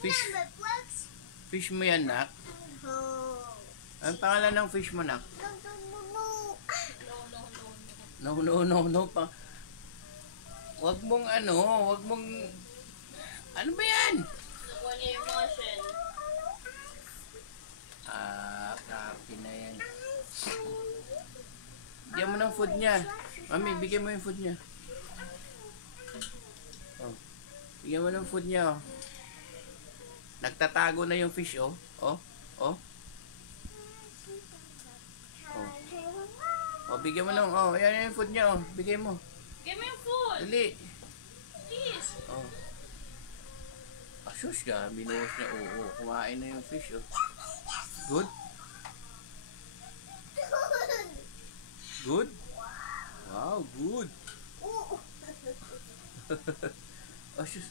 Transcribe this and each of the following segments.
Fish. Fish mo yan, nak? Ang pangalan ng fish mo, nak? No. Wag mong ano ba yan? Copy na yan. Bigyan mo ng food niya. Mami, bigyan mo yung food niya. Oh. Bigyan mo ng food niya, oh. Nagtatago na yung fish, oh. Oh. Oh, bigyan mo ng, oh, yan yung food niya, oh. Bigay mo. Give me yung food. Dali. Please. Oh. Asus ka, binuhos niya. Oo, kumain na yung fish, oh. Good? Good? Wow, good. Asus.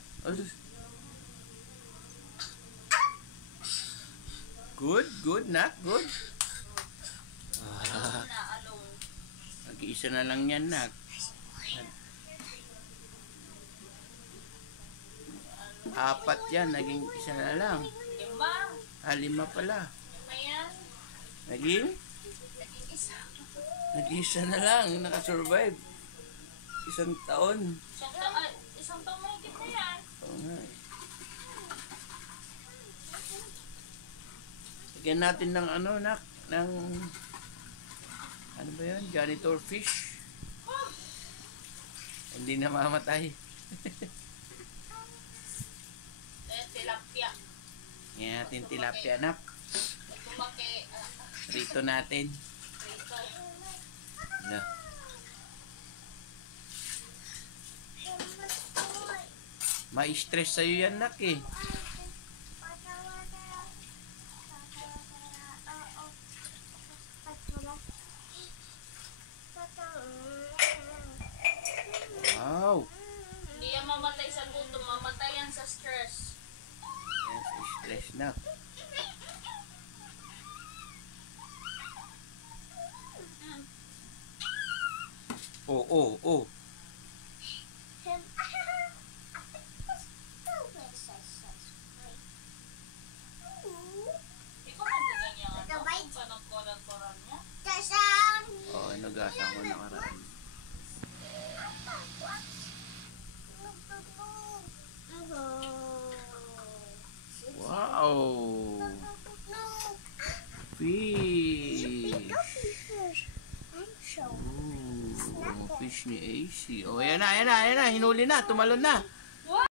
Good, nak, good. Nag-iisa na lang yan, nak. Apat yan, naging isa na lang. 5 pala. Naging isa na lang, nakasurvive. Isang taon. Isang taon may higit na yan. Oo nga. Lagyan natin ng nak, ng ano ba yan? Janitor fish. Hindi na mamatay. Tilapia. Yan natin tilapia, nak. Rito natin. Na. Ma-stress sa'yo yan, nak, eh. Wow. Hindi yan mamatay sa gutom, mamatay yan sa stress. Yan, sa stress, nak. Oh. Ikaw magdagan niya nga. Panagkoran-koran niya. Oh, inugasan ko nakaraan. Wow. Fish. Fish ni AC. Oh, ayan na. Hinuli na. Tumalon na.